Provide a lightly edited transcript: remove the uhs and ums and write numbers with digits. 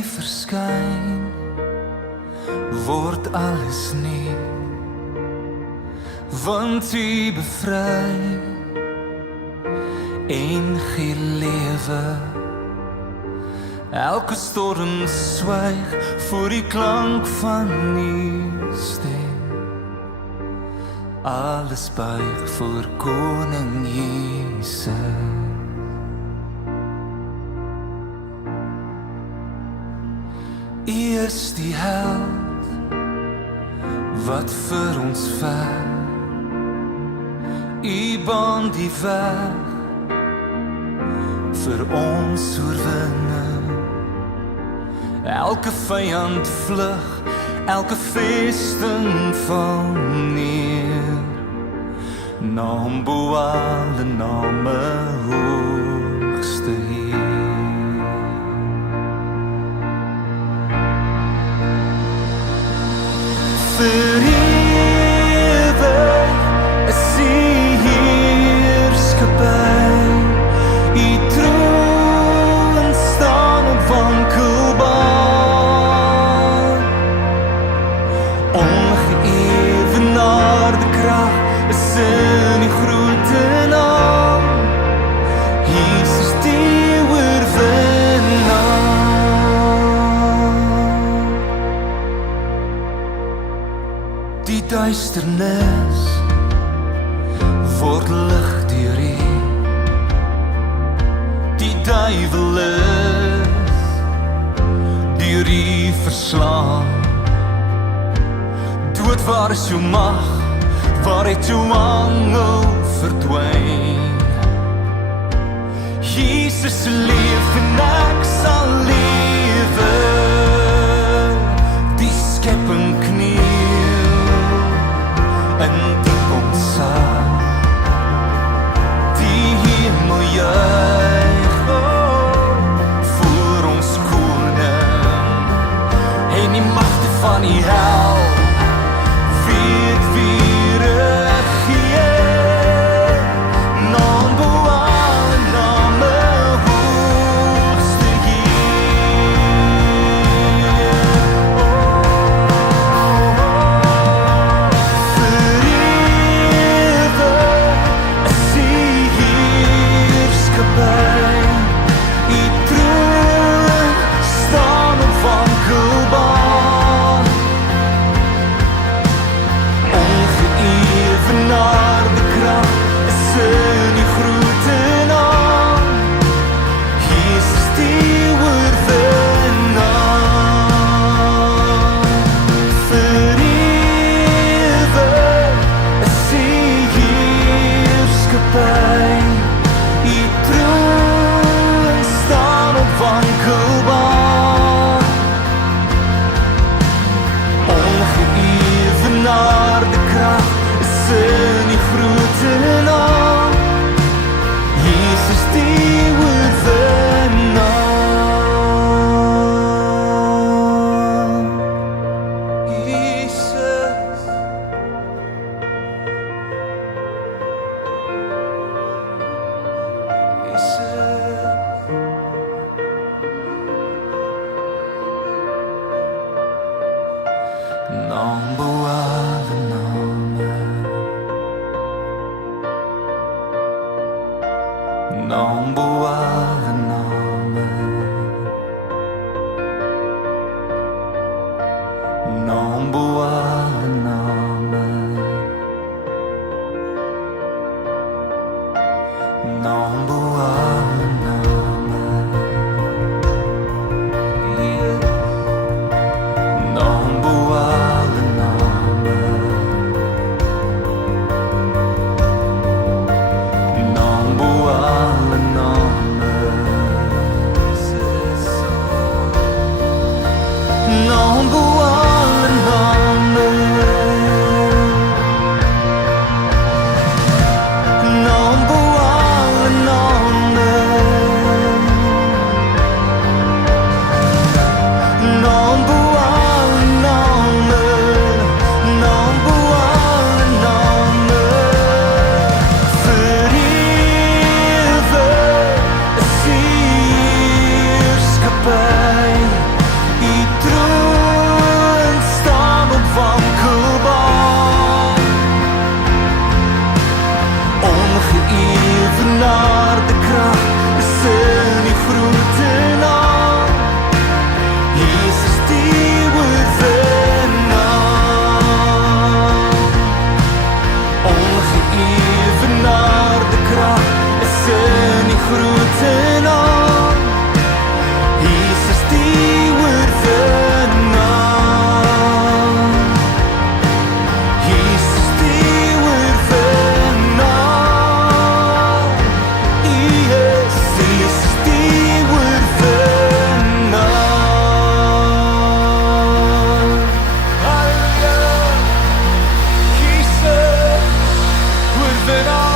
U verskyn, word alles nie, want U bevry en gee lewe. Elke storm swyg voor die klank van U stem. Alles buig voor Koning Jesus. U is die held wat vir ons veg. U baan die weg vir ons oorwinning. Elke vyand vlug, elke vesting val neer. Naam bo alle name, hoogste Heer. Vir ewig is U heerskappy. U troon staan onwankelbaar. Ongeëvenaarde krag is in U grote naam. Jesus die oorwinnaar. Die duisternis word lig deur U. Die duiwel is deur U verslaan. Dood, waar is jou mag? Waar het jou angel verdwyn? Jesus leef en ek sal lewe. Die skepping kniel in diep ontzag. Die hemel juig voor ons koning. En die magte van die hel weet wie regeer. Naam bo alle name, hoogste Heer. Vir ewig is U heerskappy. U troon staan onwankelbaar. Ongeëvenaarde krag is in U grote naam. Jesus die oorwinnaar. Vir ewig is U heerskappy. U troon staan onwankelbaar. Ongeëvenaarde krag is in U grote naam. Jesus die oorwinnaar. Jesus. Naam bo alle name. Naam bo alle name. Naam bo alle name. Naam bo alle name. Naam bo alle name. Naam bo alle name. Naam bo alle name. Naam bo alle name. Naam bo alle name. Naam bo alle name. Vir ewig is U heerskappy. leven